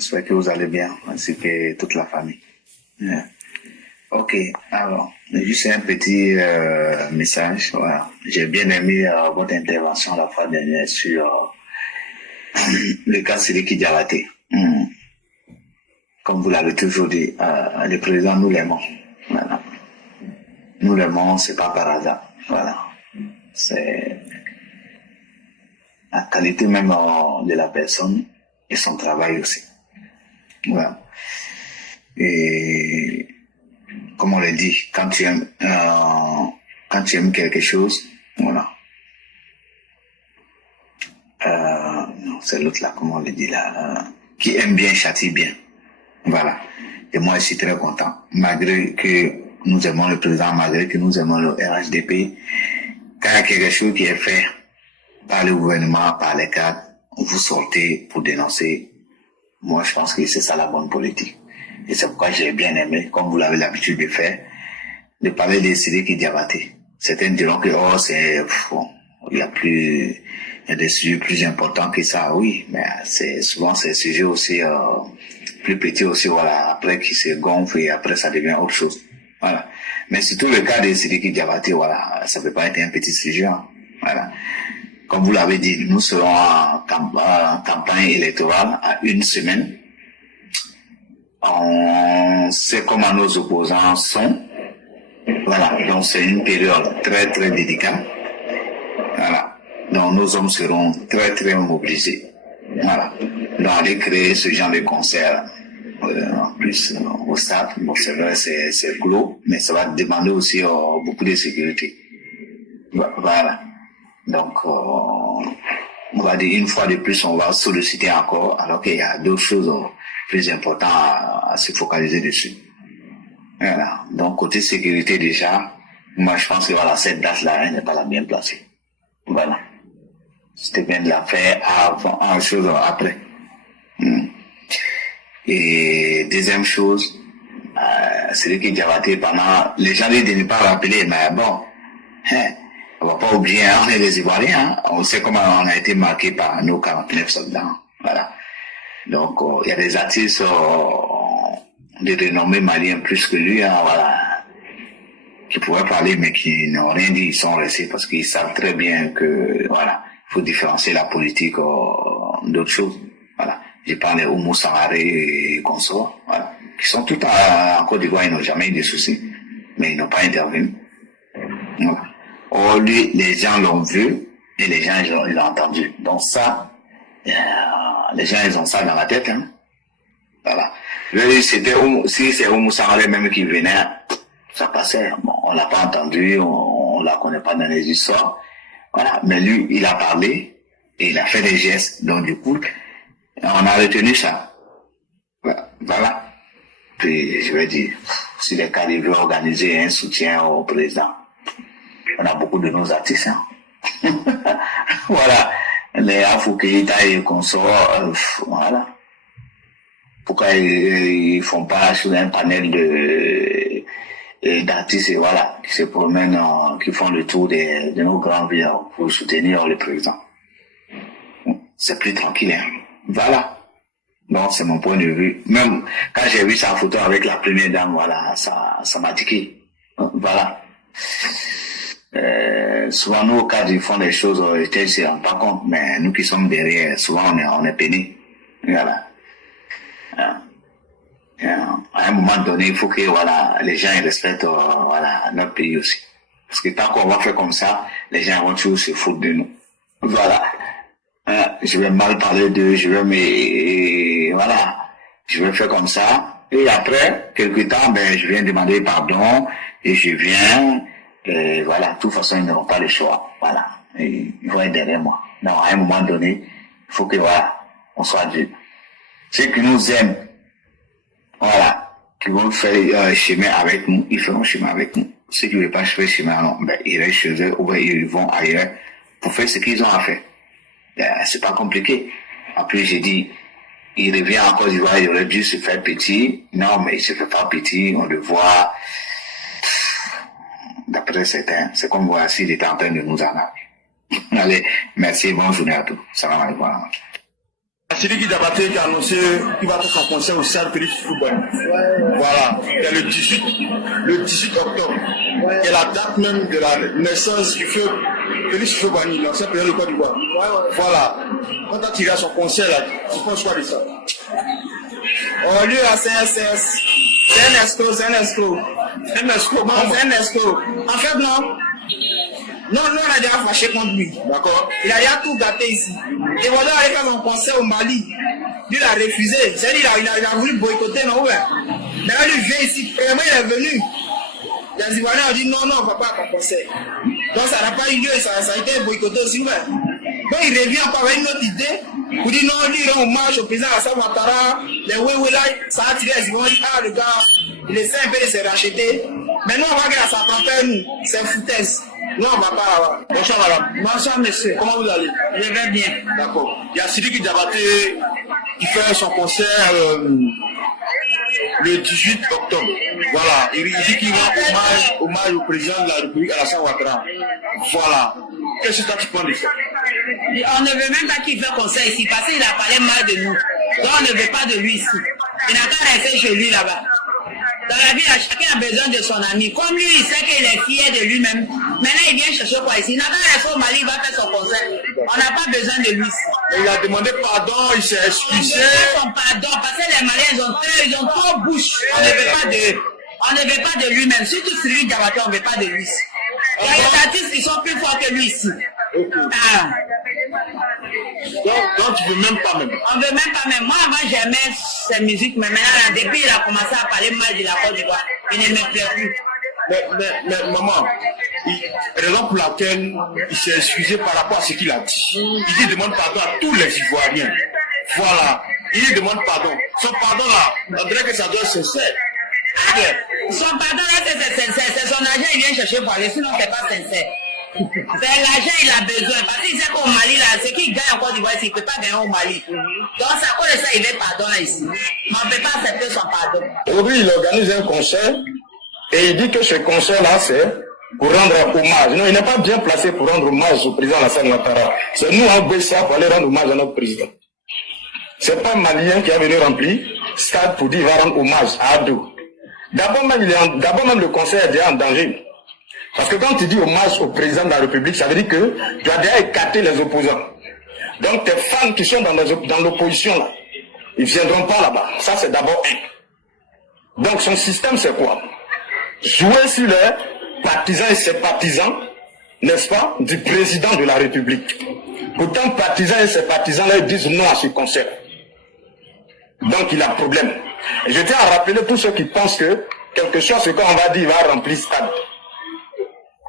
J'espère que vous allez bien, ainsi que toute la famille. Yeah. Ok, alors, juste un petit message. Voilà. J'ai bien aimé votre intervention la fois dernière sur le cas Sidiki Diabaté. Comme vous l'avez toujours dit, le président, nous l'aimons. Voilà. Nous l'aimons, c'est pas par hasard. Voilà. C'est la qualité même de la personne et son travail aussi. Voilà. Et comme on le dit, quand tu aimes quelque chose, voilà. Non, c'est l'autre là, comment on le dit là, qui aime bien châtie bien. Voilà. Et moi, je suis très content. Malgré que nous aimons le président, malgré que nous aimons le RHDP, quand il y a quelque chose qui est fait par le gouvernement, par les cadres, vous sortez pour dénoncer. Moi, je pense que c'est ça la bonne politique. Et c'est pourquoi j'ai bien aimé, comme vous l'avez l'habitude de faire, de parler des Sidiki Diabaté. Certains diront que, oh, c'est, bon, il y a des sujets plus importants que ça, oui, mais c'est, souvent, c'est des sujets aussi, plus petits aussi, voilà, après qui se gonflent et après ça devient autre chose. Voilà. Mais surtout le cas des Sidiki Diabaté, voilà, ça peut pas être un petit sujet, hein. Voilà. Comme vous l'avez dit, nous serons en campagne électorale à une semaine. On sait comment nos opposants sont. Voilà, donc c'est une période très très délicate. Voilà, donc nos hommes seront très très mobilisés. Voilà, donc aller créer ce genre de concert, en plus au stade, bon c'est vrai c'est clos, mais ça va demander aussi beaucoup de sécurité. Voilà, donc on va dire une fois de plus on va solliciter encore, alors qu'il y a d'autres choses plus importantes à se focaliser dessus. Voilà. Donc, côté sécurité, déjà, moi, je pense que voilà, cette date-là, elle n'est pas la bien placée. Voilà. C'était bien de la faire avant, en chose après. Et deuxième chose, c'est qui Diabaté pendant, les gens disent de ne pas rappeler, mais bon, on va pas oublier, hein, on est des Ivoiriens, hein, on sait comment on a été marqué par nos 49 soldats. Voilà. Donc, il y a des artistes, de renommés maliens plus que lui, hein, voilà, qui pourraient parler mais qui n'ont rien dit, ils sont restés parce qu'ils savent très bien que, voilà, il faut différencier la politique d'autres choses. Voilà. J'ai parlé Oumou Sangaré et consorts, voilà, qui sont tous en Côte d'Ivoire, ils n'ont jamais eu de soucis, mais ils n'ont pas intervenu. Voilà. Or, lui, les gens l'ont vu et les gens, ils l'ont entendu. Donc ça, les gens, ils ont ça dans la tête, hein. Voilà. Si c'est Oumou Sangaré même qui venait, ça passait. Bon, on l'a pas entendu, on la connaît pas dans les histoires. Voilà. Mais lui, il a parlé, et il a fait des gestes. Donc, du coup, on a retenu ça. Voilà. Puis, je vais dire, si les cadres veulent organiser un soutien au président, on a beaucoup de nos artistes, hein. Voilà. Les Afoukeïta et consorts, voilà. Pourquoi ils font pas sur un panel d'artistes et voilà, qui se promènent, qui font le tour de nos grandes villes pour soutenir le président. C'est plus tranquille, hein. Voilà. Donc, c'est mon point de vue. Même quand j'ai vu sa photo avec la première dame, voilà, ça m'a tiqué. Voilà. Souvent, nous, au cadre, ils font des choses, ils ne se rendent pas compte, mais nous qui sommes derrière, souvent, on est peinés. Voilà. À un moment donné, il faut que voilà, les gens ils respectent voilà, notre pays aussi. Parce que tant qu'on va faire comme ça, les gens vont toujours se foutre de nous. Voilà. Je vais mal parler d'eux, voilà, je vais faire comme ça. Et après, quelque temps, ben, je viens demander pardon, et je viens, et voilà, de toute façon, ils n'auront pas le choix. Voilà. Et ils vont être derrière moi. Donc, à un moment donné, il faut que, voilà, on soit Dieu. Ceux qui nous aiment, voilà, qui vont faire chemin avec nous, ils feront chemin avec nous. Ceux qui ne veulent pas faire chemin, non, ben, ils restent chez eux ou ben, ils vont ailleurs pour faire ce qu'ils ont à faire. Ben, c'est pas compliqué. Après, j'ai dit, il revient en Côte d'Ivoire, il aurait dû se faire petit. Non, mais il se fait pas petit, on le voit. D'après certains, c'est comme voir s'il était en train de nous en aller. Allez, merci, bonne journée à tous. Salam alaikum. Sidiki Diabaté qui a annoncé qu'il va faire son concert au Stade Félix Houphouët-Boigny. Voilà, c'est le 18 octobre. Ouais. Et la date même de la naissance du feu Félix Houphouët-Boigny, l'ancien président de Côte d'Ivoire. Voilà. Quand tu as son concert là, tu penses quoi de ça? Oh, lui là, c'est un escroc. C'est un escroc, En fait, non. Non, nous on a déjà fâché contre lui. D'accord. Il a déjà tout gâté ici. Et voilà, il a fait son concert au Mali. Lui, il a refusé. C'est-à-dire, il a voulu boycotter, non, ouais. Maintenant, lui vient ici. Vraiment, il est venu. Les Ivoiriens ont dit non, on ne va pas à ton concert. Donc, ça n'a pas eu lieu. Ça a été boycotté aussi, ouais. Donc, il revient encore avec une autre idée. Pour dire non, lui, il rend hommage au président Alassane Ouattara. Les Wewe là, ça a tiré les Ivoiriens. Ah, le gars, il essaie un peu de se racheter. Mais nous, on va que ça prend pas nous. C'est foutaise. Non, on va pas là-bas. Bonsoir madame. Bonsoir monsieur. Comment vous allez? Je vais bien. D'accord. Il y a Sidiki Diabaté qui fait son concert le 18 octobre. Voilà. Il dit qu'il rend hommage au président de la République Alassane Ouattara. Voilà. Qu'est-ce que tu penses de ça? On ne veut même pas qu'il fasse concert ici parce qu'il a parlé mal de nous. Donc on ne veut pas de lui ici. Il n'a qu'à rester chez lui là-bas. Dans la vie, chacun a besoin de son ami. Comme lui, il sait qu'il est fier de lui-même. Maintenant, il vient chercher quoi ici? Il n'a qu'à rester au Mali, il va faire son concert. On n'a pas besoin de lui ici. Il a demandé pardon, il s'est excusé. On ne veut pas son pardon parce que les Maliens, ils ont trop bouche. On ne veut pas de lui-même. Surtout Sidiki Diabaté, on ne veut pas de lui ici. Il y a des artistes qui sont plus forts que lui ici. Ah. Donc tu veux même pas même. On veut même pas même. Moi avant j'aimais ses musiques, mais maintenant depuis il a commencé à parler mal de la Côte d'Ivoire, il ne me plaît plus. Mais maman, raison pour laquelle il s'est excusé par rapport à ce qu'il a dit. Il dit demande pardon à tous les Ivoiriens. Voilà. Il demande pardon. Son pardon là, on dirait que ça doit être sincère. Son pardon là c'est sincère, c'est son argent il vient chercher pour aller, sinon c'est pas sincère. C'est l'argent il a besoin, parce qu'il sait qu'au Mali là, ce qu'il gagne en Côte d'Ivoire, il ne peut pas gagner au Mali. Donc c'est à cause de ça il veut pardon là ici. Mais on ne peut pas accepter son pardon. Aujourd'hui il organise un concert et il dit que ce concert là c'est pour rendre hommage. Non, il n'est pas bien placé pour rendre hommage au président Alassane Ouattara. C'est nous en Bessa pour aller rendre hommage à notre président. C'est pas un Malien qui a venu remplir stade pour dire qu'il va rendre hommage à Abdou. D'abord même le concert est déjà en danger. Parce que quand tu dis hommage au président de la République, ça veut dire que tu as déjà écarté les opposants. Donc tes fans qui sont dans l'opposition là, ils ne viendront pas là-bas. Ça c'est d'abord un. Donc son système c'est quoi? Jouer sur les partisans et sympathisants, n'est-ce pas, du président de la République. Pourtant partisans et sympathisants là, ils disent non à ce concert. Donc il a problème. Et je tiens à rappeler tous ceux qui pensent que quelque chose ce qu'on va dire va remplir stade.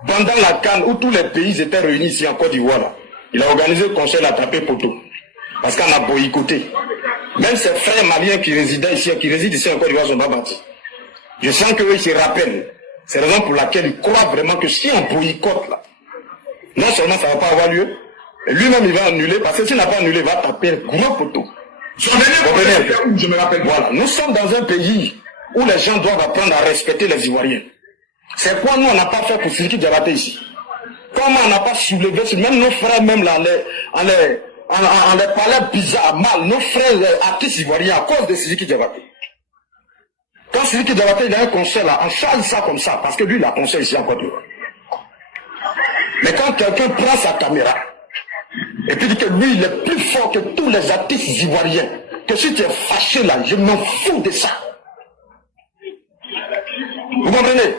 Pendant la CAN où tous les pays étaient réunis ici en Côte d'Ivoire, il a organisé le concert attrapé poteau. Parce qu'on a boycotté. Même ses frères maliens qui résident ici en Côte d'Ivoire sont pas bâtis. Je sens qu'eux ils se rappellent. C'est la raison pour laquelle ils croient vraiment que si on boycotte là, non seulement ça ne va pas avoir lieu, mais lui-même il va annuler, parce que s'il n'a pas annulé, il va taper un gros poteau. Je me rappelle. Voilà. Nous sommes dans un pays où les gens doivent apprendre à respecter les Ivoiriens. C'est quoi nous on n'a pas fait pour Sidiki Diabaté ici? Comment on n'a pas soulevé, même nos frères même là, en les parlait bizarre, mal, nos frères artistes ivoiriens à cause de Sidiki Diabaté. Quand Sidiki Diabaté il a un concert là, on charge ça comme ça, parce que lui il a un concert ici en Côte d'Ivoire. Mais quand quelqu'un prend sa caméra, et puis dit que lui il est plus fort que tous les artistes ivoiriens, que si tu es fâché là, je m'en fous de ça. Vous comprenez?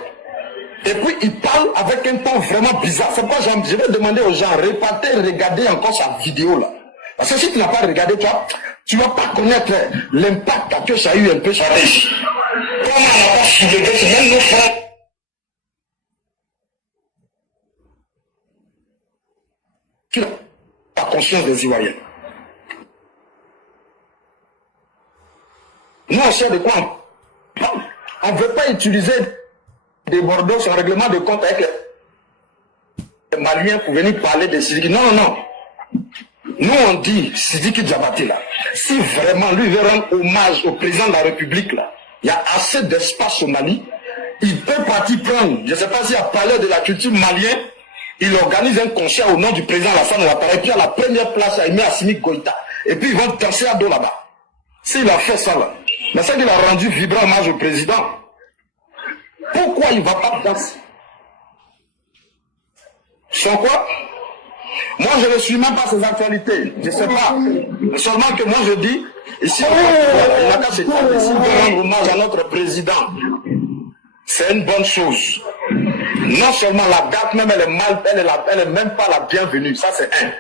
Et puis il parle avec un ton vraiment bizarre. C'est pourquoi je vais demander aux gens, regardez encore sa vidéo là. Parce que si tu n'as pas regardé, tu ne vas pas connaître l'impact que ça a eu un peu sur les gens. Comment on n'a pas soulevé, c'est même nos frères. La conscience des Ivoiriens. Nous on sait de quoi on ne veut pas utiliser des Bordeaux sur un règlement de compte avec les Maliens pour venir parler de Sidiki. Non, non, non. Nous on dit Sidiki Diabaté là, si vraiment lui veut rendre hommage au président de la République là, il y a assez d'espace au Mali, il peut partir prendre, je ne sais pas s'il a parlé de la culture malienne, il organise un concert au nom du président Alassane Ouattara, et puis à la première place, il met Assimi Goïta. et puis ils vont danser à dos là-bas. S'il a fait ça là, mais ça qu'il a rendu vibrant hommage au président. Pourquoi il ne va pas danser? Sans quoi? Moi, je ne suis même pas ces actualités. Je ne sais pas. Seulement que moi, je dis, ici, il n'a qu'à se taper ici de rendre hommage à notre président. C'est une bonne chose. Non seulement la date même, elle est mal, elle est même pas la bienvenue. Ça, c'est un.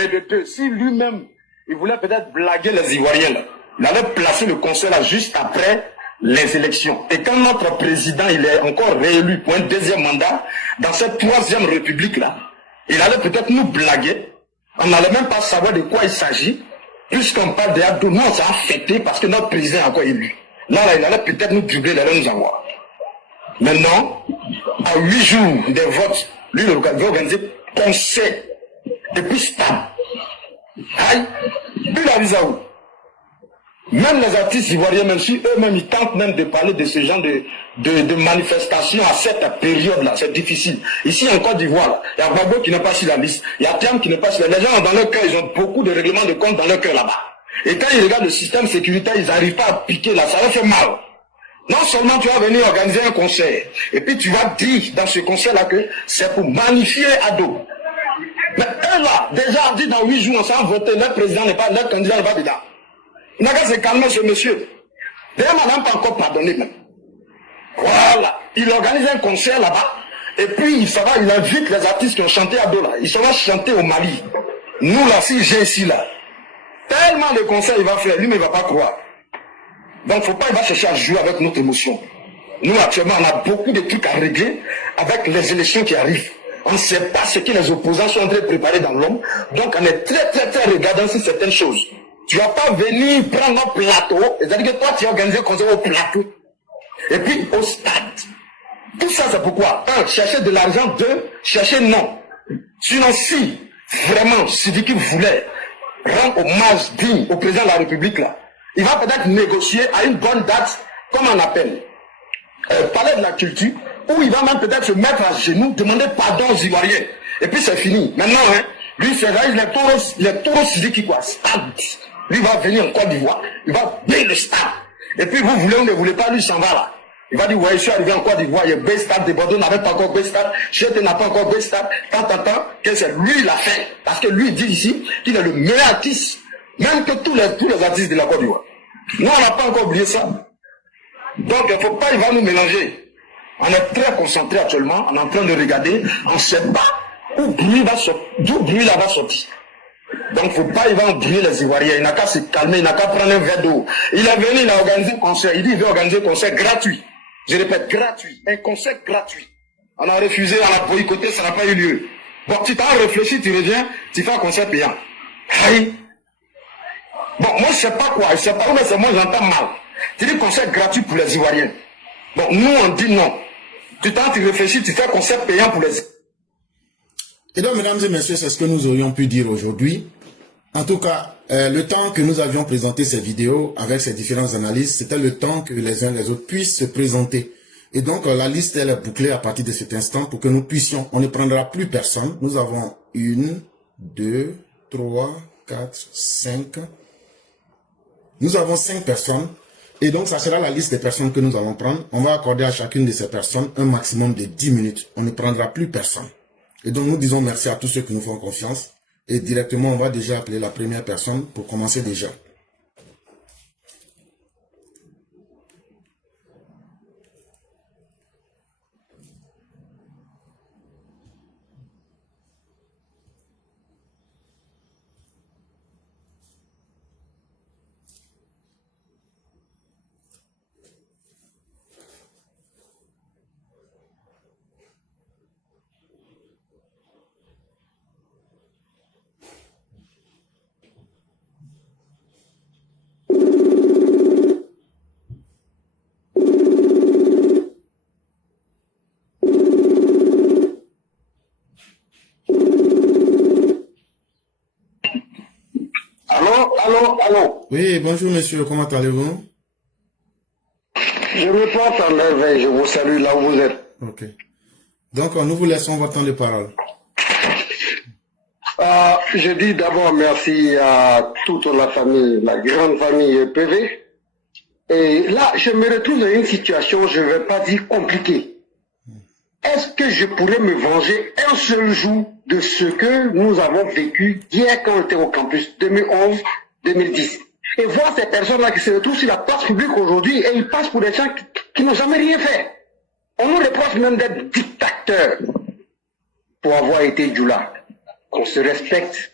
Et de deux, si lui-même, il voulait peut-être blaguer les Ivoiriens, là, il allait placer le conseil là juste après les élections. Et quand notre président, il est encore réélu pour un deuxième mandat, dans cette troisième république là, il allait peut-être nous blaguer. On n'allait même pas savoir de quoi il s'agit, puisqu'on parle de Abdou. Non, ça a fêté parce que notre président est encore élu. Là, il allait peut-être nous doubler, il allait nous avoir. Maintenant, à 8 jours des votes, lui, il va organiser conseil. Et puis, stable. Aïe, puis la visa où? Même les artistes ivoiriens, même si eux-mêmes, ils tentent même de parler de ce genre de manifestations à cette période-là. C'est difficile. Ici, en Côte d'Ivoire, il y a Gbagbo qui n'est pas sur la liste. Il y a Thiam qui n'est pas sur la liste. Les gens, dans leur cœur, ils ont beaucoup de règlements de compte dans leur cœur là-bas. Et quand ils regardent le système sécuritaire, ils n'arrivent pas à piquer là. Ça leur fait mal. Non seulement tu vas venir organiser un concert, et puis tu vas dire dans ce concert-là que c'est pour magnifier Ado. Mais eux là, déjà dit dans 8 jours, on s'en voté, leur président n'est pas, leur candidat n'est pas dedans. Il n'a qu'à se calmer ce monsieur. D'ailleurs, on n'a même pas encore pardonné même. Voilà. Il organise un concert là-bas, et puis il invite les artistes qui ont chanté Ado là. Il va chanter au Mali. Nous là, si j'ai ici là, tellement de concerts il va faire, lui mais il ne va pas croire. Donc, faut pas, il va chercher à jouer avec notre émotion. Nous, actuellement, on a beaucoup de trucs à régler avec les élections qui arrivent. On ne sait pas ce que les opposants sont en train de préparer dans l'homme. Donc, on est très regardant sur certaines choses. Tu ne vas pas venir prendre notre plateau. C'est-à-dire que toi, tu as organisé un concert au plateau. Et puis, au stade. Tout ça, c'est pourquoi? Un, chercher de l'argent. Deux, chercher non. Sinon, si, vraiment, Sidiki voulait rendre hommage digne au président de la République, là, il va peut-être négocier à une bonne date, comme on appelle, palais de la culture, où il va même peut-être se mettre à genoux, demander pardon aux Ivoiriens. Et puis c'est fini. Maintenant, hein, lui, c'est là, il est taureau Sidiki, quoi, stade. Lui va venir en Côte d'Ivoire, il va payer le stade. Et puis vous voulez ou ne voulez pas, lui s'en va là. Il va dire, ouais, je suis arrivé en Côte d'Ivoire, il y a B-Stade, de Bordeaux n'avait pas encore B-Stade, Chete n'a pas encore B-Stade, tant, que c'est lui l'a fait. Parce que lui, il dit ici qu'il est le meilleur artiste, même que tous les artistes de la Côte d'Ivoire. Nous, on n'a pas encore oublié ça. Donc, il ne faut pas, il va nous mélanger. On est très concentré actuellement, on est en train de regarder, on ne sait pas d'où bruit va sortir. Donc, il ne faut pas, il va embrouiller les Ivoiriens. Il n'a qu'à se calmer, il n'a qu'à prendre un verre d'eau. Il est venu, il a organisé un concert. Il dit, il veut organiser un concert gratuit. Je répète, gratuit. Un concert gratuit. On a refusé, on a boycotté, ça n'a pas eu lieu. Bon, tu t'en réfléchis, tu reviens, tu fais un concert payant. Aïe. Bon, moi, je ne sais pas quoi, je ne sais pas où, mais c'est moi, j'entends mal. Tu dis concert gratuit pour les Ivoiriens. Bon, nous, on dit non. Tu réfléchis, tu fais un concert payant pour les... Et donc, mesdames et messieurs, c'est ce que nous aurions pu dire aujourd'hui. En tout cas, le temps que nous avions présenté ces vidéos avec ces différentes analyses, c'était le temps que les uns et les autres puissent se présenter. Et donc, la liste, elle est bouclée à partir de cet instant pour que nous puissions, on ne prendra plus personne. Nous avons 1, 2, 3, 4, 5... Nous avons 5 personnes et donc ça sera la liste des personnes que nous allons prendre. On va accorder à chacune de ces personnes un maximum de 10 minutes. On ne prendra plus personne. Et donc nous disons merci à tous ceux qui nous font confiance. Et directement, on va déjà appeler la première personne pour commencer déjà. Allô. Oui, bonjour monsieur, comment allez-vous? Je me porte à merveille, je vous salue là où vous êtes. Ok. Donc, nous vous laissons votre temps de parole. Je dis d'abord merci à toute la famille, la grande famille PV. Et là, je me retrouve dans une situation, je ne vais pas dire compliquée. Est-ce que je pourrais me venger un seul jour de ce que nous avons vécu hier quand on était au campus 2011-2010 et voir ces personnes-là qui se retrouvent sur la place publique aujourd'hui et ils passent pour des gens qui n'ont jamais rien fait. On nous reproche même d'être dictateurs pour avoir été Djoula. Qu'on se respecte.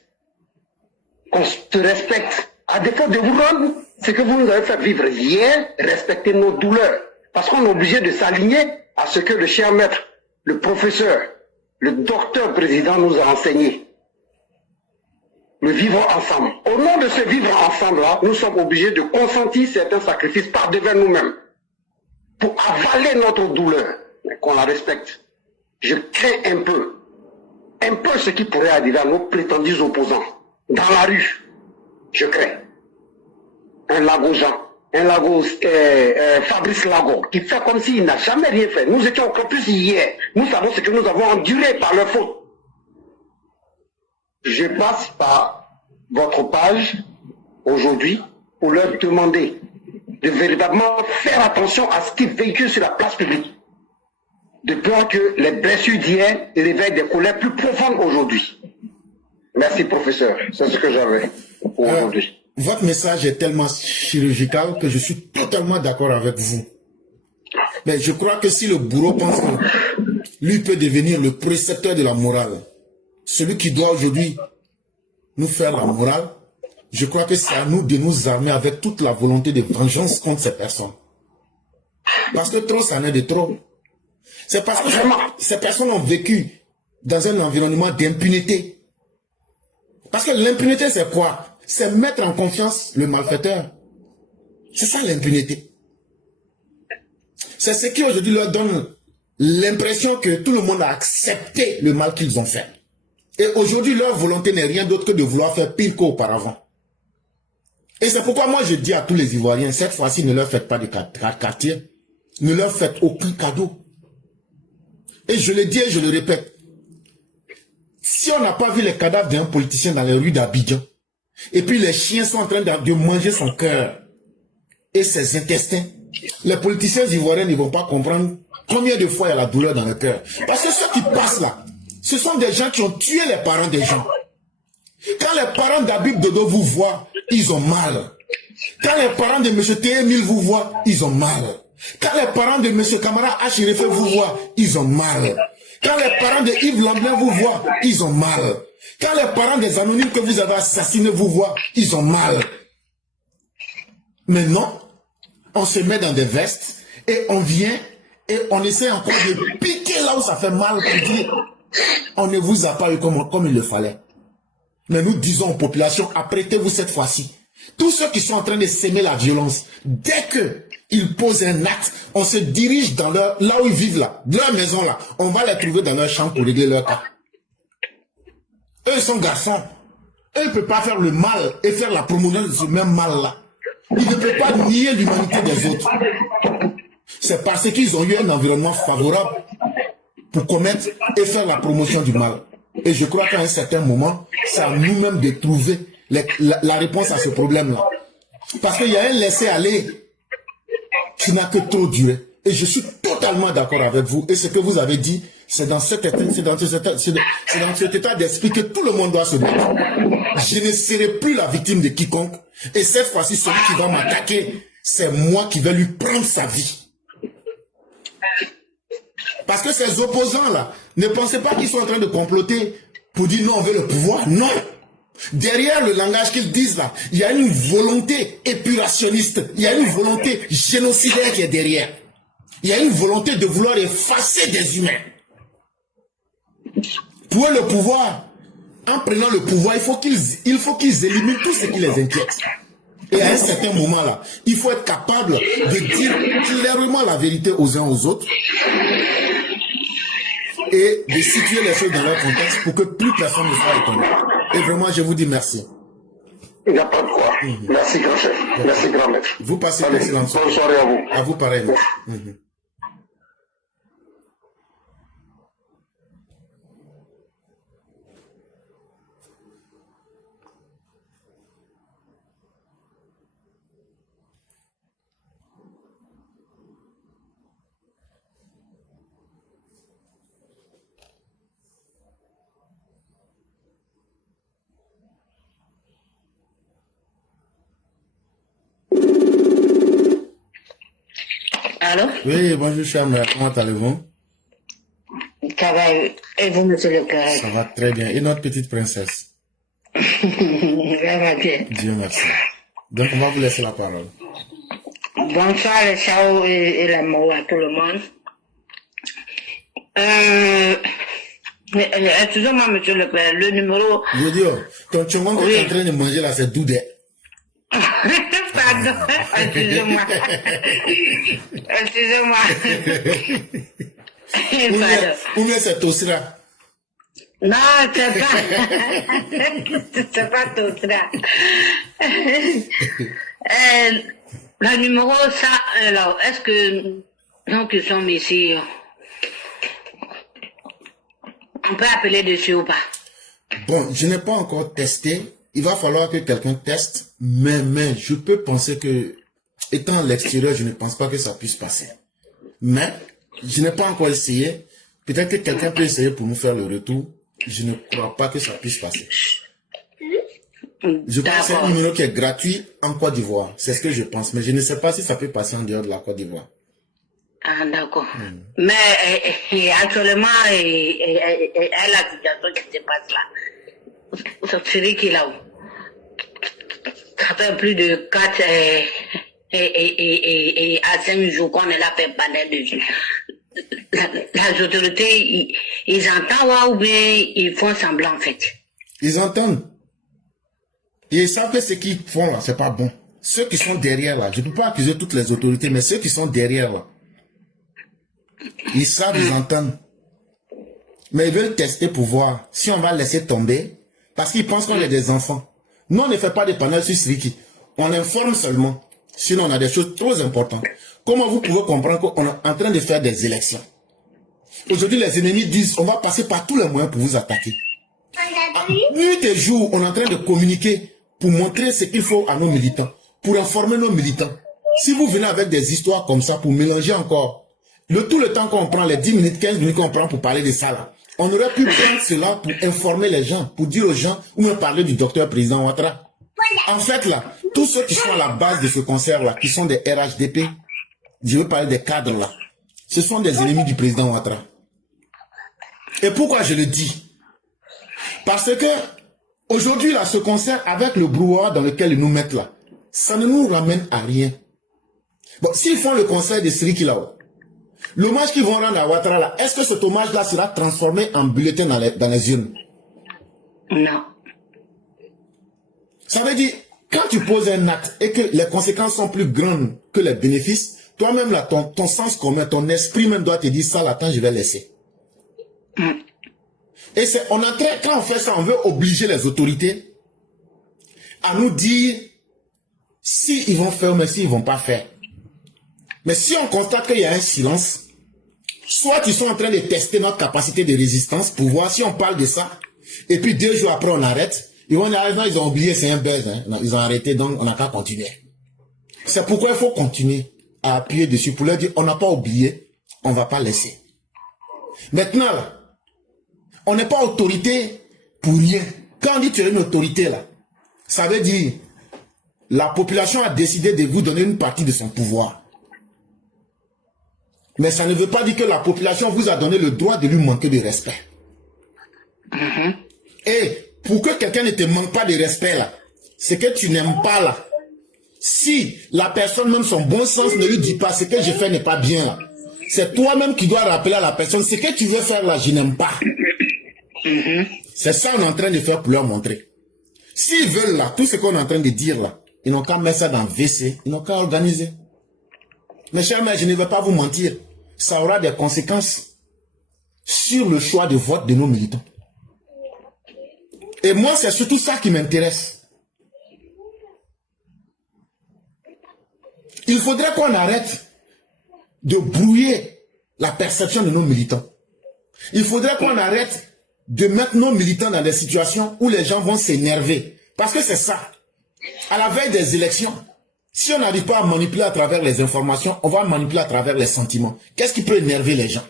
Qu'on se respecte. À défaut de vous rendre ce que vous nous avez fait vivre hier, respectez nos douleurs. Parce qu'on est obligé de s'aligner à ce que le cher maître, le professeur, le docteur président nous a enseigné. Le vivre ensemble. Au nom de ce vivre ensemble-là, nous sommes obligés de consentir certains sacrifices par devant nous-mêmes. Pour avaler notre douleur, mais qu'on la respecte. Je crains un peu ce qui pourrait arriver à nos prétendus opposants. Dans la rue, je crains. Un Lago-Jean, un Fabrice Lago, qui fait comme s'il n'a jamais rien fait. Nous étions au campus hier. Nous savons ce que nous avons enduré par leur faute. Je passe par votre page aujourd'hui pour leur demander de véritablement faire attention à ce qui véhicule sur la place publique. De peur que les blessures d'hier réveillent des colères plus profondes aujourd'hui. Merci, professeur. C'est ce que j'avais pour aujourd'hui. Votre message est tellement chirurgical que je suis totalement d'accord avec vous. Mais je crois que si le bourreau pense que lui peut devenir le précepteur de la morale, celui qui doit aujourd'hui nous faire la morale, je crois que c'est à nous de nous armer avec toute la volonté de vengeance contre ces personnes. Parce que trop, ça en est de trop. C'est parce que ces personnes ont vécu dans un environnement d'impunité. Parce que l'impunité, c'est quoi? C'est mettre en confiance le malfaiteur. C'est ça l'impunité. C'est ce qui aujourd'hui leur donne l'impression que tout le monde a accepté le mal qu'ils ont fait. Et aujourd'hui, leur volonté n'est rien d'autre que de vouloir faire pire qu'auparavant. Et c'est pourquoi moi je dis à tous les Ivoiriens, cette fois-ci, ne leur faites pas de quartier. Ne leur faites aucun cadeau. Et je le dis et je le répète. Si on n'a pas vu les cadavres d'un politicien dans les rues d'Abidjan, et puis les chiens sont en train de manger son cœur et ses intestins, les politiciens ivoiriens ne vont pas comprendre combien de fois il y a la douleur dans le cœur. Parce que ceux qui passent là, ce sont des gens qui ont tué les parents des gens. Quand les parents d'Abib Dodo vous voient, ils ont mal. Quand les parents de M. T.M. vous voient, ils ont mal. Quand les parents de M. Kamara H. vous voient, ils ont mal. Quand les parents de Yves Lamblin vous voient, ils ont mal. Quand les parents des anonymes que vous avez assassinés vous voient, ils ont mal. Mais non, on se met dans des vestes et on vient et on essaie encore de piquer là où ça fait mal pour dire on ne vous a pas eu comme il le fallait. Mais nous disons aux populations, apprêtez-vous cette fois-ci. Tous ceux qui sont en train de s'aimer la violence, dès qu'ils posent un acte, on se dirige dans là où ils vivent là, de leur maison là. On va les trouver dans leur chambre pour régler leur cas. Eux sont garçons. Eux ne peuvent pas faire le mal et faire la promotion de ce même mal là. Ils ne peuvent pas nier l'humanité des autres. C'est parce qu'ils ont eu un environnement favorable pour commettre et faire la promotion du mal. Et je crois qu'à un certain moment, c'est à nous-mêmes de trouver la réponse à ce problème-là. Parce qu'il y a un laisser-aller qui n'a que trop duré. Et je suis totalement d'accord avec vous. Et ce que vous avez dit, c'est dans cet état d'esprit que tout le monde doit se mettre. Je ne serai plus la victime de quiconque. Et cette fois-ci, celui qui va m'attaquer, c'est moi qui vais lui prendre sa vie. Parce que ces opposants-là, ne pensez pas qu'ils sont en train de comploter pour dire non, on veut le pouvoir. Non. Derrière le langage qu'ils disent là, il y a une volonté épurationniste, il y a une volonté génocidaire qui est derrière. Il y a une volonté de vouloir effacer des humains. Pour le pouvoir, en prenant le pouvoir, il faut qu'ils éliminent tout ce qui les inquiète. Et à un certain moment là, il faut être capable de dire clairement la vérité aux uns aux autres et de situer les choses dans leur contexte pour que plus personne ne soit étonné. Et vraiment, je vous dis merci. Il n'y a pas de quoi. Merci, grand chef. Merci, grand maître. Vous passez une excellente soirée. Bonne soirée à vous. À vous pareil. Allô? Oui, bonjour, cher mère. Comment allez-vous? Ça va, et vous, monsieur le curé? Ça va très bien. Et notre petite princesse? Ça va bien. Dieu merci. Donc, on va vous laisser la parole. Bonsoir, les ciao et l'amour à tout le monde. Excusez-moi, monsieur le curé, le numéro... Je dis, oh, ton chongon que tu es en train de manger là, c'est Doudé. Pardon, excusez-moi. Excusez-moi. Ou bien c'est Tosira. Non, c'est pas. C'est pas tout ça. Le numéro, ça, alors, est-ce que nous qui sommes ici, on peut appeler dessus ou pas? Bon, je n'ai pas encore testé. Il va falloir que quelqu'un teste. Mais je peux penser que, étant à l'extérieur, je ne pense pas que ça puisse passer. Mais, je n'ai pas encore essayé. Peut-être que quelqu'un peut essayer pour nous faire le retour. Je ne crois pas que ça puisse passer. Je pense que c'est un numéro qui est gratuit en Côte d'Ivoire. C'est ce que je pense. Mais je ne sais pas si ça peut passer en dehors de la Côte d'Ivoire. Ah, d'accord. Mais actuellement, la situation qui se passe là, c'est qui là-haut. Ça fait plus de 4 à 5 jours qu'on est là fait panel dessus. Les autorités, ils entendent ou bien ils font semblant en fait. Ils entendent. Et ils savent que ce qu'ils font là, c'est pas bon. Ceux qui sont derrière là, je ne peux pas accuser toutes les autorités, mais ceux qui sont derrière là, ils savent, ils entendent. Mais ils veulent tester pour voir si on va laisser tomber, parce qu'ils pensent qu'on est des enfants. Nous, on ne fait pas des panels sur Sriki. On informe seulement. Sinon, on a des choses trop importantes. Comment vous pouvez comprendre qu'on est en train de faire des élections? Aujourd'hui, les ennemis disent, on va passer par tous les moyens pour vous attaquer. Nuit et jour, on est en train de communiquer pour montrer ce qu'il faut à nos militants, pour informer nos militants. Si vous venez avec des histoires comme ça, pour mélanger encore, tout le temps qu'on prend, les 10 minutes, 15 minutes qu'on prend pour parler de ça là, on aurait pu prendre cela pour informer les gens, pour dire aux gens, ou me parler du docteur président Ouattara. En fait là, tous ceux qui sont à la base de ce concert là, qui sont des RHDP, je veux parler des cadres là, ce sont des ennemis du président Ouattara. Et pourquoi je le dis? Parce que aujourd'hui là, ce concert avec le brouhaha dans lequel ils nous mettent là, ça ne nous ramène à rien. Bon, s'ils font le concert de Sriki là, l'hommage qu'ils vont rendre à Ouattara là, est-ce que cet hommage là sera transformé en bulletin dans les urnes? Non. Ça veut dire, quand tu poses un acte et que les conséquences sont plus grandes que les bénéfices, toi-même là, ton sens commun, ton esprit même doit te dire ça là, attends, je vais laisser. Et c'est, quand on fait ça, on veut obliger les autorités à nous dire si ils vont faire, mais s'ils vont pas faire. Mais si on constate qu'il y a un silence, soit ils sont en train de tester notre capacité de résistance pour voir si on parle de ça, et puis 2 jours après on arrête, ils vont dire, non, ils ont oublié, c'est un buzz, hein. Non, ils ont arrêté, donc on n'a qu'à continuer. C'est pourquoi il faut continuer à appuyer dessus pour leur dire, on n'a pas oublié, on ne va pas laisser. Maintenant, là, on n'est pas autorité pour rien. Quand on dit tu es une autorité, là, ça veut dire la population a décidé de vous donner une partie de son pouvoir. Mais ça ne veut pas dire que la population vous a donné le droit de lui manquer de respect. Et pour que quelqu'un ne te manque pas de respect, là, c'est que tu n'aimes pas, là. Si la personne, même son bon sens, ne lui dit pas ce que je fais n'est pas bien, là, c'est toi-même qui dois rappeler à la personne ce que tu veux faire, là, je n'aime pas. C'est ça qu'on est en train de faire pour leur montrer. S'ils veulent, là, tout ce qu'on est en train de dire, là, ils n'ont qu'à mettre ça dans le WC, ils n'ont qu'à organiser. Mes chers mères, je ne vais pas vous mentir. Ça aura des conséquences sur le choix de vote de nos militants. Et moi, c'est surtout ça qui m'intéresse. Il faudrait qu'on arrête de brouiller la perception de nos militants. Il faudrait qu'on arrête de mettre nos militants dans des situations où les gens vont s'énerver. Parce que c'est ça. À la veille des élections, si on n'arrive pas à manipuler à travers les informations, on va manipuler à travers les sentiments. Qu'est-ce qui peut énerver les gens?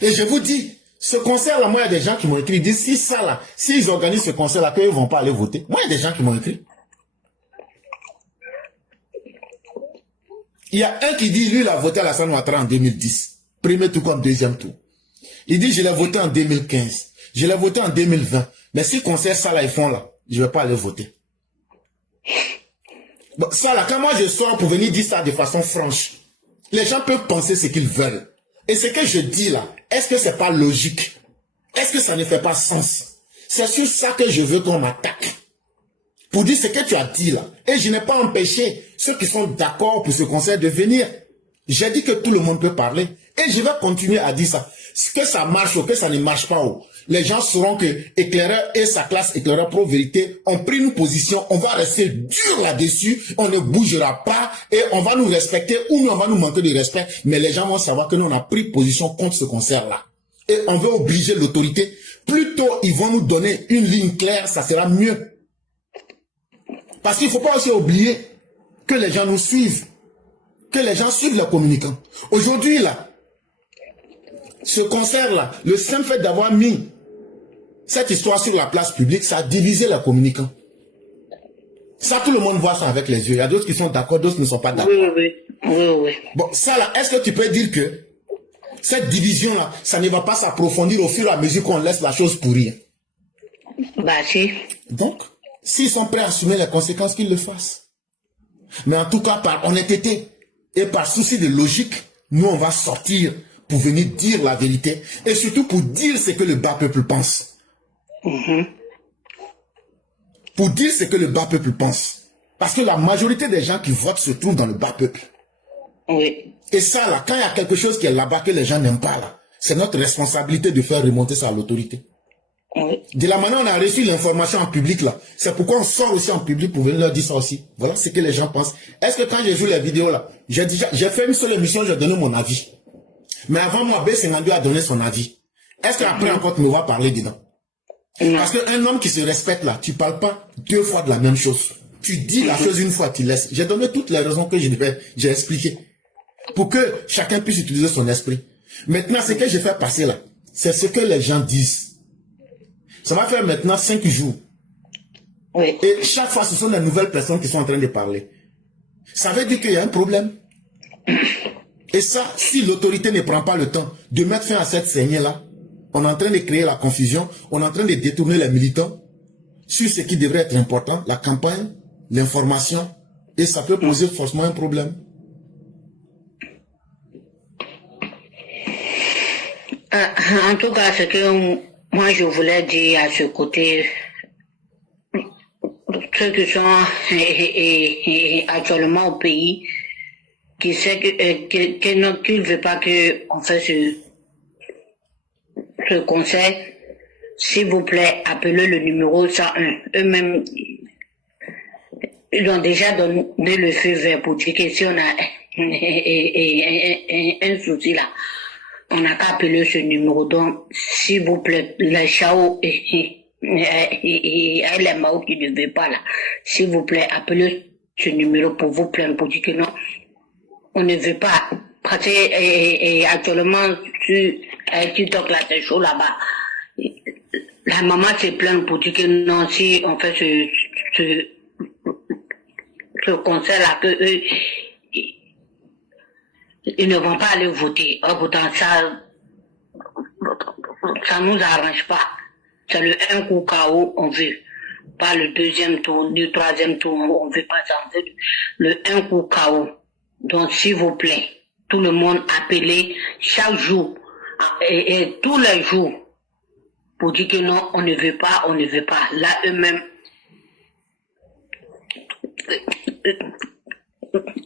Et je vous dis, ce concert-là, moi, il y a des gens qui m'ont écrit, ils disent, si ça là, s'ils organisent ce concert-là, qu'ils ne vont pas aller voter. Moi, il y a des gens qui m'ont écrit. Il y a un qui dit, lui, il a voté Alassane Ouattara en 2010. Premier tour comme deuxième tour. Il dit, je l'ai voté en 2015. Je l'ai voté en 2020. Mais si concerne ça, là, ils font là, je ne vais pas aller voter. Bon, ça, là, quand moi je sors pour venir dire ça de façon franche, les gens peuvent penser ce qu'ils veulent. Et ce que je dis là, est-ce que c'est pas logique? Est-ce que ça ne fait pas sens? C'est sur ça que je veux qu'on m'attaque. Pour dire ce que tu as dit là. Et je n'ai pas empêché ceux qui sont d'accord pour ce conseil de venir. J'ai dit que tout le monde peut parler. Et je vais continuer à dire ça. Que ça marche ou que ça ne marche pas. Les gens sauront que Éclaireur et sa classe Éclaireur Pro-Vérité ont pris une position. On va rester dur là-dessus. On ne bougera pas. Et on va nous respecter ou nous, on va nous manquer de respect. Mais les gens vont savoir que nous, on a pris position contre ce concert-là. Et on veut obliger l'autorité. Plus tôt, ils vont nous donner une ligne claire. Ça sera mieux. Parce qu'il ne faut pas aussi oublier que les gens nous suivent. Que les gens suivent les communicants. Aujourd'hui, là, ce concert-là, le simple fait d'avoir mis cette histoire sur la place publique, ça a divisé les communicants. Ça, tout le monde voit ça avec les yeux. Il y a d'autres qui sont d'accord, d'autres ne sont pas d'accord. Oui. Bon, ça là, est-ce que tu peux dire que cette division-là, ça ne va pas s'approfondir au fur et à mesure qu'on laisse la chose pourrir? Bah si. Donc, s'ils sont prêts à assumer les conséquences, qu'ils le fassent. Mais en tout cas, par honnêteté et par souci de logique, nous, on va sortir pour venir dire la vérité et surtout pour dire ce que le bas peuple pense. Pour dire ce que le bas peuple pense. Parce que la majorité des gens qui votent se trouvent dans le bas peuple. Oui. Et ça, là, quand il y a quelque chose qui est là-bas que les gens n'aiment pas, là, c'est notre responsabilité de faire remonter ça à l'autorité. Oui. De la manière dont on a reçu l'information en public, là, c'est pourquoi on sort aussi en public pour venir leur dire ça aussi. Voilà ce que les gens pensent. Est-ce que quand j'ai vu les vidéos, là, j'ai fait une seule émission, j'ai donné mon avis. Mais avant moi, B52 a donné son avis. Est-ce qu'après encore tu me vas parler dedans? Parce qu'un homme qui se respecte là, tu parles pas deux fois de la même chose. Tu dis la chose une fois, tu laisses. J'ai donné toutes les raisons que j'ai expliquées. Pour que chacun puisse utiliser son esprit. Maintenant, ce que j'ai fait passer là, c'est ce que les gens disent. Ça va faire maintenant 5 jours. Oui. Et chaque fois, ce sont les nouvelles personnes qui sont en train de parler. Ça veut dire qu'il y a un problème. Et ça, si l'autorité ne prend pas le temps de mettre fin à cette saignée-là, on est en train de créer la confusion, on est en train de détourner les militants sur ce qui devrait être important, la campagne, l'information, et ça peut poser forcément un problème. En tout cas, ce que moi je voulais dire à ce côté, ceux qui sont actuellement au pays, qui sait qu'ils ne veulent pas qu'on fasse ce conseil, s'il vous plaît, appelez le numéro 101. Eux-mêmes, ils ont déjà donné le feu vert pour dire que si on a un souci là, on n'a qu'à appeler ce numéro. Donc, s'il vous plaît, les Chao et les Mao qui ne veulent pas là, s'il vous plaît, appelez ce numéro pour vous plaindre, pour dire que non, on ne veut pas. Parce que actuellement, sur TikTok là, c'est chaud là-bas. La maman se plaint pour dire que non, si on fait ce conseil là, que eux, ils ne vont pas aller voter. Pourtant, ça nous arrange pas. C'est le un coup KO, on veut. Pas le deuxième tour, ni le troisième tour, on veut pas ça. On veut le un coup KO. Donc, s'il vous plaît, tout le monde appelez chaque jour et tous les jours pour dire que non, on ne veut pas, on ne veut pas. Là, eux-mêmes,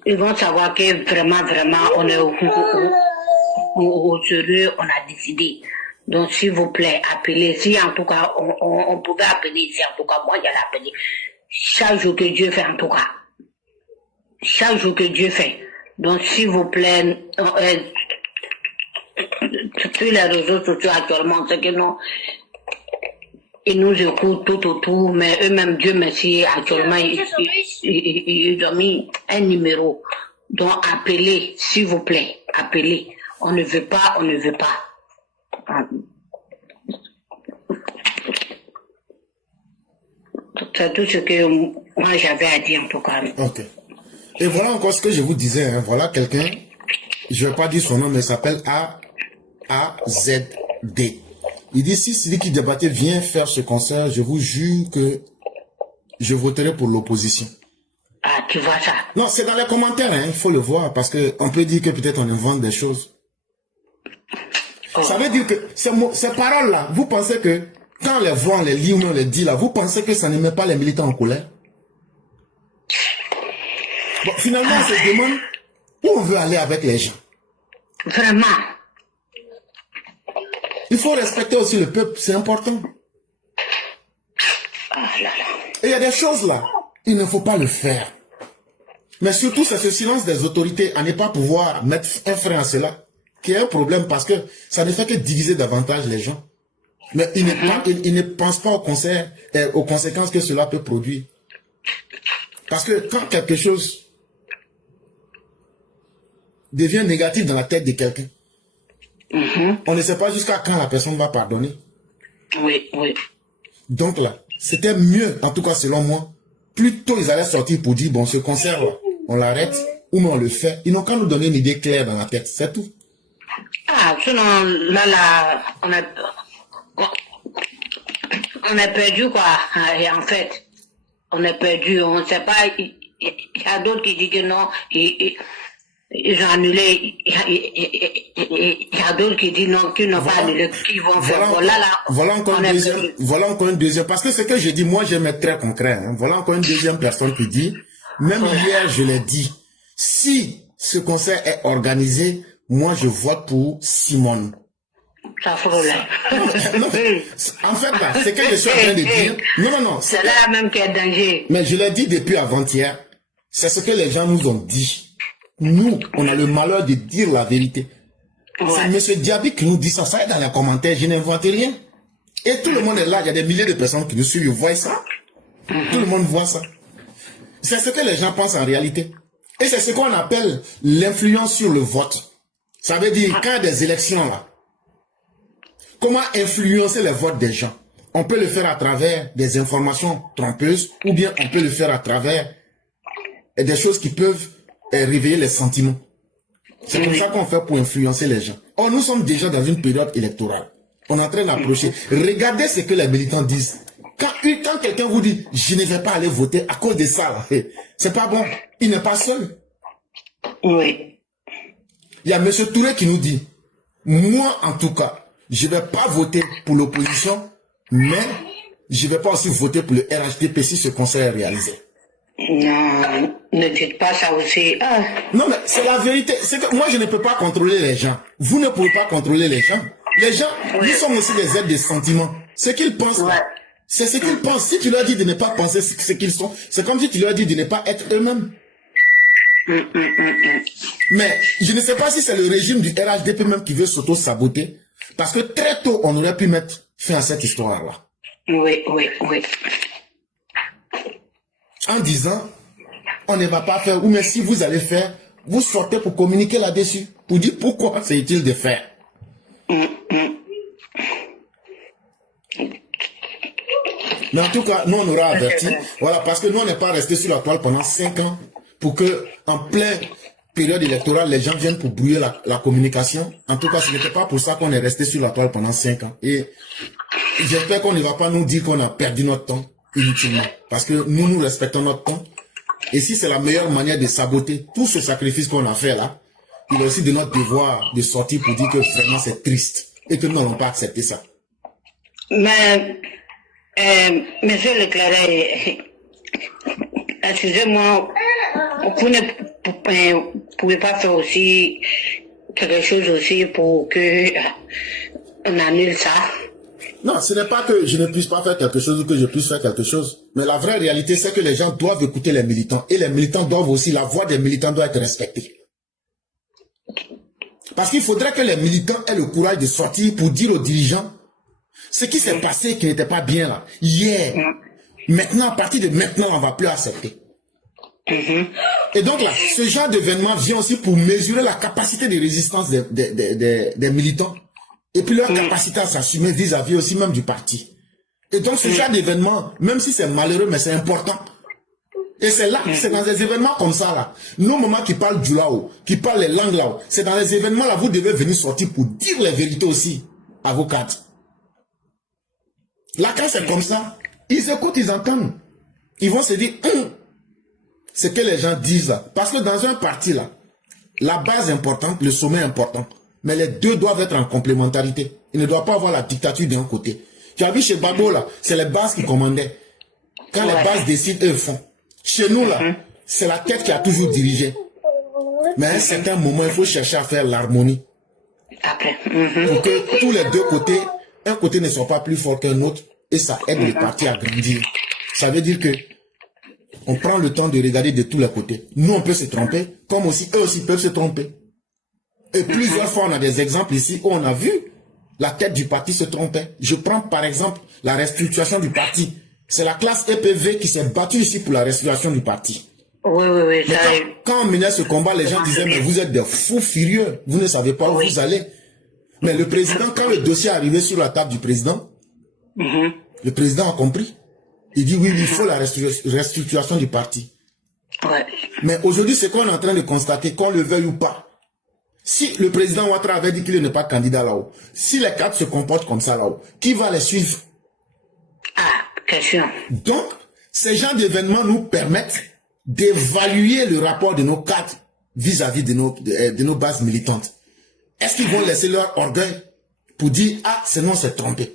ils vont savoir que vraiment, on est au sérieux, on a décidé. Donc, s'il vous plaît, appelez. Si, en tout cas, on pouvait appeler ici, en tout cas, moi, j'allais appeler. Chaque jour que Dieu fait, en tout cas. Chaque jour que Dieu fait. Donc, s'il vous plaît, sur les réseaux sociaux actuellement, c'est que non, ils nous écoutent tout autour, mais eux-mêmes, Dieu merci, actuellement, ils ont mis un numéro. Donc, appelez, s'il vous plaît, appelez. On ne veut pas, on ne veut pas. C'est tout ce que moi j'avais à dire en tout cas. Ok. Et voilà encore ce que je vous disais. Hein. Voilà quelqu'un, je ne vais pas dire son nom, mais il s'appelle AAZD. Il dit, si Sidiki Diabaté vient faire ce concert, je vous jure que je voterai pour l'opposition. Ah, tu vois ça? Non, c'est dans les commentaires, hein, il faut le voir, parce qu'on peut dire que peut-être on invente des choses. Oh. Ça veut dire que ces paroles-là, vous pensez que quand on les voit, on les lit ou on les dit là, vous pensez que ça ne met pas les militants en colère? Bon, finalement, on se demande où on veut aller avec les gens. Vraiment. Il faut respecter aussi le peuple, c'est important. Ah là là. Et il y a des choses là, il ne faut pas le faire. Mais surtout, c'est ce silence des autorités à ne pas pouvoir mettre un frein à cela, qui est un problème parce que ça ne fait que diviser davantage les gens. Mais ils ne pensent pas aux conséquences que cela peut produire. Parce que quand quelque chose devient négatif dans la tête de quelqu'un, on ne sait pas jusqu'à quand la personne va pardonner. Oui, oui. Donc là, c'était mieux, en tout cas selon moi, plutôt ils allaient sortir pour dire, bon, ce concert-là, on l'arrête, ou mais on le fait. Ils n'ont qu'à nous donner une idée claire dans la tête, c'est tout. Ah, sinon, là, on a perdu, quoi. Et en fait, on a perdu, on ne sait pas, il y a d'autres qui disent que non, ils ont annulé, il y a d'autres qui disent non, qu'ils n'ont pas annulé, qu'ils vont faire. Voilà encore une deuxième, parce que ce que je dis, moi je vais être très concret, hein. Voilà encore une deuxième personne qui dit, même hier je l'ai dit, si ce concert est organisé, moi je vote pour Simone. Ça frôle. En fait, là, c'est que je suis en train de dire, non. C'est là même qu'il y a danger. Mais je l'ai dit depuis avant-hier, c'est ce que les gens nous ont dit. Nous, on a le malheur de dire la vérité. Ouais. C'est M. Diaby qui nous dit ça. Ça est dans les commentaires, je n'invente rien. Et tout le monde est là, il y a des milliers de personnes qui nous suivent, ils voient ça. Tout le monde voit ça. C'est ce que les gens pensent en réalité. Et c'est ce qu'on appelle l'influence sur le vote. Ça veut dire, quand il y a des élections là, comment influencer les votes des gens? On peut le faire à travers des informations trompeuses, ou bien on peut le faire à travers des choses qui peuvent réveiller les sentiments. C'est comme ça qu'on fait pour influencer les gens. Or, nous sommes déjà dans une période électorale. On est en train d'approcher. Regardez ce que les militants disent. Quand quelqu'un vous dit, je ne vais pas aller voter à cause de ça, c'est pas bon. Il n'est pas seul. Oui. Il y a M. Touré qui nous dit, moi, en tout cas, je ne vais pas voter pour l'opposition, mais je ne vais pas aussi voter pour le RHDP si ce conseil est réalisé. Non, ne dites pas ça aussi. Ah. Non, mais c'est la vérité. C'est que moi, je ne peux pas contrôler les gens. Vous ne pouvez pas contrôler les gens. Les gens, nous sommes aussi des êtres de sentiments. Ce qu'ils pensent, c'est ce qu'ils pensent. Si tu leur dis de ne pas penser ce qu'ils sont, c'est comme si tu leur dis de ne pas être eux-mêmes. Mais je ne sais pas si c'est le régime du RHDP même qui veut s'auto-saboter. Parce que très tôt, on aurait pu mettre fin à cette histoire-là. Oui. En disant, on ne va pas faire, ou mais si vous allez faire, vous sortez pour communiquer là-dessus, pour dire pourquoi c'est utile de faire. Mais en tout cas, nous on aura averti, voilà, parce que nous on n'est pas resté sur la toile pendant 5 ans, pour que, en pleine période électorale, les gens viennent pour brouiller la communication. En tout cas, ce n'était pas pour ça qu'on est resté sur la toile pendant 5 ans. Et j'espère qu'on ne va pas nous dire qu'on a perdu notre temps inutilement. Parce que nous respectons notre temps. Et si c'est la meilleure manière de saboter tout ce sacrifice qu'on a fait là, il est aussi de notre devoir de sortir pour dire que vraiment c'est triste. Et que nous n'allons pas accepter ça. Mais, monsieur Leclerc, excusez-moi, vous ne pouvez pas faire aussi quelque chose aussi pour que on annule ça? Non, ce n'est pas que je ne puisse pas faire quelque chose ou que je puisse faire quelque chose. Mais la vraie réalité, c'est que les gens doivent écouter les militants. Et les militants doivent aussi, la voix des militants doit être respectée. Parce qu'il faudrait que les militants aient le courage de sortir pour dire aux dirigeants ce qui s'est passé qui n'était pas bien là. Hier. Maintenant, à partir de maintenant, on ne va plus accepter. Et donc là, ce genre d'événement vient aussi pour mesurer la capacité de résistance des militants. Et puis leur capacité à s'assumer vis-à-vis aussi même du parti. Et donc ce genre d'événement, même si c'est malheureux, mais c'est important. Et c'est là, c'est dans des événements comme ça là. Nos mamans qui parlent du là-haut, qui parlent les langues là-haut, c'est dans les événements là, vous devez venir sortir pour dire les vérités aussi à vos cadres. Là, quand c'est comme ça, ils écoutent, ils entendent. Ils vont se dire, ce que les gens disent là. Parce que dans un parti là, la base est importante, le sommet est important. Mais les deux doivent être en complémentarité. Il ne doit pas avoir la dictature d'un côté. Tu as vu chez Babo là, c'est les bases qui commandaient. Quand les bases décident, eux font. Chez nous là, c'est la tête qui a toujours dirigé. Mais à un certain moment, il faut chercher à faire l'harmonie. Après. Pour que tous les deux côtés, un côté ne soit pas plus fort qu'un autre. Et ça aide les partis à grandir. Ça veut dire que on prend le temps de regarder de tous les côtés. Nous, on peut se tromper, comme aussi eux aussi peuvent se tromper. Et plusieurs fois, on a des exemples ici où on a vu la tête du parti se tromper. Je prends par exemple la restructuration du parti. C'est la classe EPV qui s'est battue ici pour la restructuration du parti. Oui. Mais quand on menait ce combat, les gens disaient, mais vous êtes des fous furieux, vous ne savez pas où vous allez. Mais le président, quand le dossier est arrivé sur la table du président, le président a compris. Il dit, oui, il faut la restructuration du parti. Ouais. Mais aujourd'hui, c'est qu'on est en train de constater, qu'on le veuille ou pas. Si le président Ouattara avait dit qu'il n'est pas candidat là-haut, si les cadres se comportent comme ça là-haut, qui va les suivre? Ah, question. Donc, ces genres d'événements nous permettent d'évaluer le rapport de nos cadres vis-à-vis de nos bases militantes. Est-ce qu'ils vont laisser leur orgueil pour dire, ah, c'est non, c'est trompé.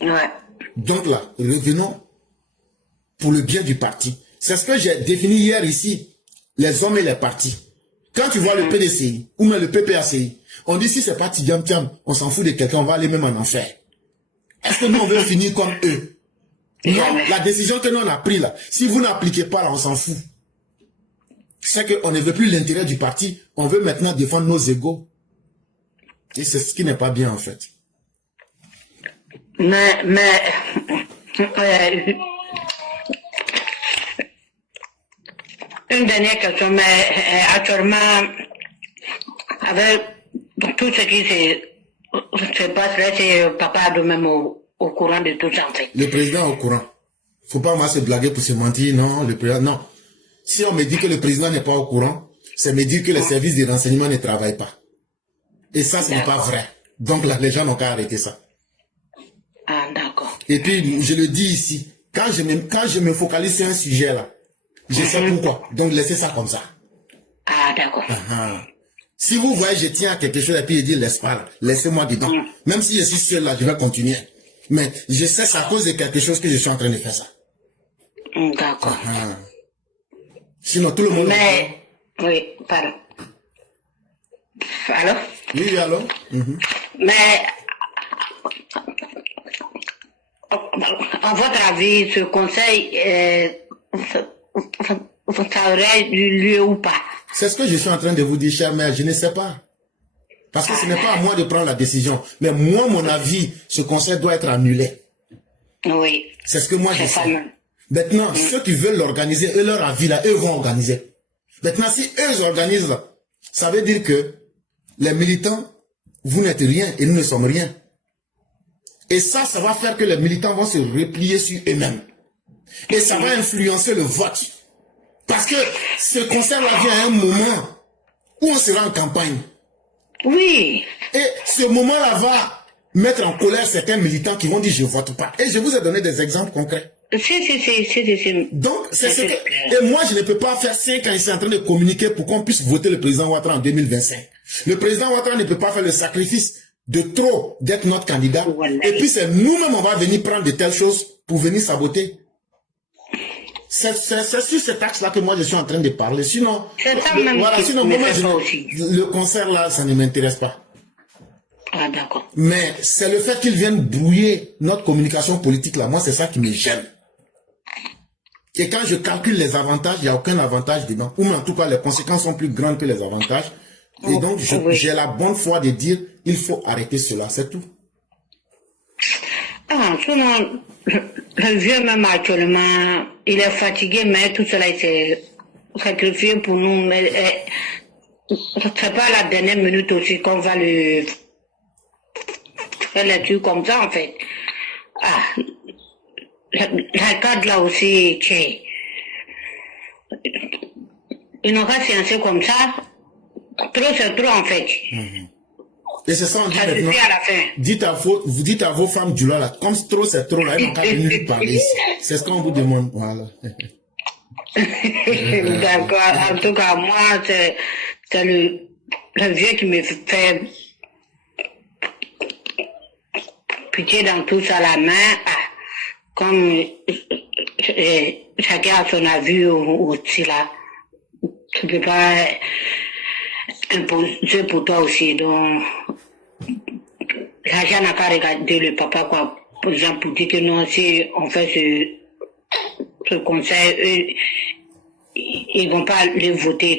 Ouais. Donc là, revenons pour le bien du parti. C'est ce que j'ai défini hier ici, les hommes et les partis. Quand tu vois le PDCI ou même le PPACI, on dit si c'est pas Tidiam Tiam, on s'en fout de quelqu'un, on va aller même en enfer. Est-ce que nous on veut finir comme eux? Non, la décision que nous on a prise là, si vous n'appliquez pas là, on s'en fout. C'est qu'on ne veut plus l'intérêt du parti, on veut maintenant défendre nos égos. Et c'est ce qui n'est pas bien en fait. Mais une dernière question, mais actuellement, avec tout ce qui se passe là, c'est papa de même au courant de tout ça en fait. Le président est au courant. Faut pas moi se blaguer pour se mentir, non, le président, non. Si on me dit que le président n'est pas au courant, c'est me dire que les services de renseignement ne travaillent pas. Et ça, ce n'est pas vrai. Donc là, les gens n'ont qu'à arrêter ça. Ah, d'accord. Et puis, je le dis ici, quand je me focalise sur un sujet là, je sais pourquoi. Donc, laissez ça comme ça. Ah, d'accord. Si vous voyez, je tiens à quelque chose et puis je dis, laisse pas là, laissez-moi dedans. Même si je suis seul là, je vais continuer. Mais je sais c'est à cause de quelque chose que je suis en train de faire ça. D'accord. Sinon, tout le monde... Mais, oui, pardon. Allô? Oui, allô? Mais, en votre avis, ce conseil, ça aurait eu lieu ou pas? C'est ce que je suis en train de vous dire, chère mère, je ne sais pas. Parce que ce n'est pas à moi de prendre la décision. Mais moi, mon avis, ce conseil doit être annulé. Oui. C'est ce que moi je sais. Maintenant, ceux qui veulent l'organiser, eux, leur avis là, eux vont organiser. Maintenant, si eux organisent là, ça veut dire que les militants, vous n'êtes rien et nous ne sommes rien. Et ça va faire que les militants vont se replier sur eux-mêmes. Et ça va influencer le vote. Parce que ce conseil-là vient à un moment où on sera en campagne. Oui. Et ce moment-là va mettre en colère certains militants qui vont dire je vote pas. Et je vous ai donné des exemples concrets. Si. Donc, c'est ce que... Et moi, je ne peux pas faire 5 ans ici en train de communiquer pour qu'on puisse voter le président Ouattara en 2025. Le président Ouattara ne peut pas faire le sacrifice de trop d'être notre candidat. Et puis, c'est nous-mêmes, on va venir prendre de telles choses pour venir saboter. C'est sur cet axe-là que moi, je suis en train de parler. Sinon, sinon moi, le concert là, ça ne m'intéresse pas. Ah, d'accord. Mais c'est le fait qu'ils viennent brouiller notre communication politique là. Moi, c'est ça qui me gêne. Et quand je calcule les avantages, il n'y a aucun avantage dedans. Ou en tout cas, les conséquences sont plus grandes que les avantages. Et donc, j'ai la bonne foi de dire, il faut arrêter cela, c'est tout. Ah, sinon, le vieux même actuellement, il est fatigué, mais tout cela, il s'est sacrifié pour nous. Mais c'est pas la dernière minute aussi qu'on va le faire les trucs comme ça, en fait. Ah, la cadre là aussi, Ils n'ont pas fiancé comme ça. Trop, c'est trop en fait. Et c'est ça, on dit Ça maintenant. suffit à la fin. Vous dites à vos femmes du là, comme trop c'est trop là, elles n'ont qu'à venir nous parler ici. C'est ce qu'on vous demande. Voilà. D'accord. En tout cas, moi, c'est le vieux qui me fait piquer dans tout ça la main. Comme chacun a son avis aussi là. Tu peux pas imposer pour toi aussi. Donc, l'argent n'a qu'à regarder le papa, quoi. Par exemple, pour dire que non, si on fait ce conseil, ils vont pas les voter,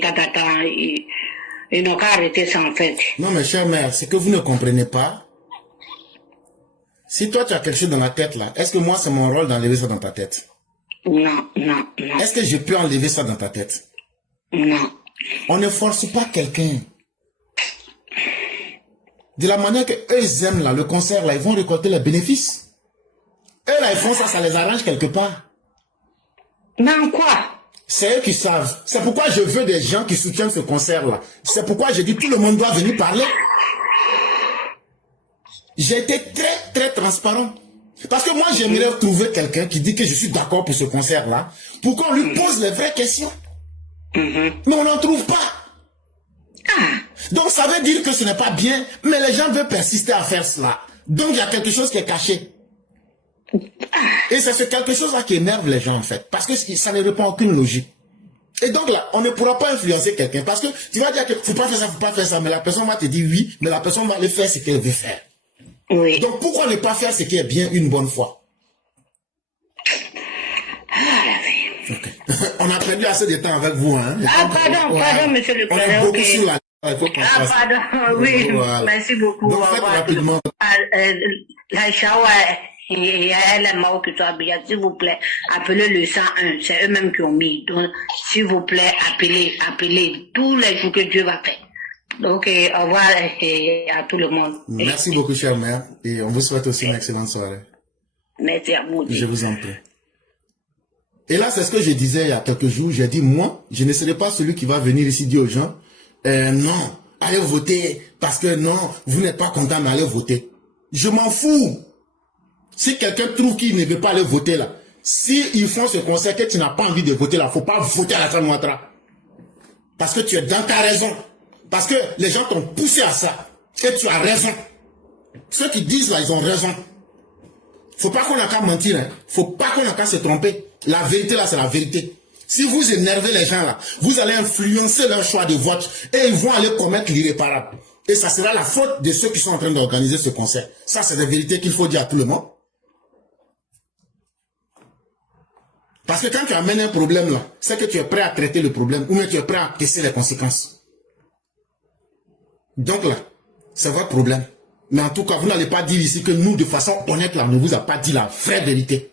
ils n'ont qu'à arrêter ça, en fait. Non, mais chère mère, c'est que vous ne comprenez pas. Si toi, tu as quelque chose dans la tête, là, est-ce que moi, c'est mon rôle d'enlever ça dans ta tête? Non. Est-ce que je peux enlever ça dans ta tête? Non. On ne force pas quelqu'un. De la manière que eux ils aiment, là, le concert, là, ils vont récolter les bénéfices. Eux, là, ils font ça, ça les arrange quelque part. Mais en quoi? C'est eux qui savent. C'est pourquoi je veux des gens qui soutiennent ce concert-là. C'est pourquoi je dis tout le monde doit venir parler. J'ai été très transparent. Parce que moi, j'aimerais trouver quelqu'un qui dit que je suis d'accord pour ce concert-là, pour qu'on lui pose les vraies questions. Mais on n'en trouve pas. Donc, ça veut dire que ce n'est pas bien, mais les gens veulent persister à faire cela. Donc, il y a quelque chose qui est caché. Et c'est ce quelque chose-là qui énerve les gens, en fait. Parce que ça ne répond à aucune logique. Et donc là, on ne pourra pas influencer quelqu'un. Parce que tu vas dire que faut pas faire ça, mais la personne va te dire oui, mais la personne va aller faire ce qu'elle veut faire. Oui. Donc, pourquoi ne pas faire ce qui est bien une bonne fois? Okay. On a perdu assez de temps avec vous, hein? Pardon, monsieur le président. On est beaucoup sur la... Pardon, oui, voilà. Merci beaucoup. Donc, faites rapidement. La Chawa et LMAO qui soit bien, s'il vous plaît, appelez le 101. C'est eux-mêmes qui ont mis. Donc, s'il vous plaît, appelez tous les jours que Dieu va faire. Donc, au revoir à tout le monde. Merci beaucoup, chère mère. Et on vous souhaite aussi une excellente soirée. Merci à vous. Je vous en prie. Et là, c'est ce que je disais il y a quelques jours. J'ai dit, moi, je ne serai pas celui qui va venir ici dire aux gens, non, allez voter, parce que non, vous n'êtes pas content, mais allez voter. Je m'en fous. Si quelqu'un trouve qu'il ne veut pas aller voter là, si ils font ce conseil que tu n'as pas envie de voter là, faut pas voter à la Ouattara. Parce que tu es dans ta raison. Parce que les gens t'ont poussé à ça. Et tu as raison. Ceux qui disent là, ils ont raison. Faut pas qu'on a qu'à mentir, hein. Faut pas qu'on a qu'à se tromper. La vérité là, c'est la vérité. Si vous énervez les gens là, vous allez influencer leur choix de vote et ils vont aller commettre l'irréparable. Et ça sera la faute de ceux qui sont en train d'organiser ce concert. Ça, c'est des vérités qu'il faut dire à tout le monde. Parce que quand tu amènes un problème là, c'est que tu es prêt à traiter le problème ou même tu es prêt à caisser les conséquences. Donc là, c'est votre problème. Mais en tout cas, vous n'allez pas dire ici que nous, de façon honnête là, on ne vous a pas dit la vraie vérité.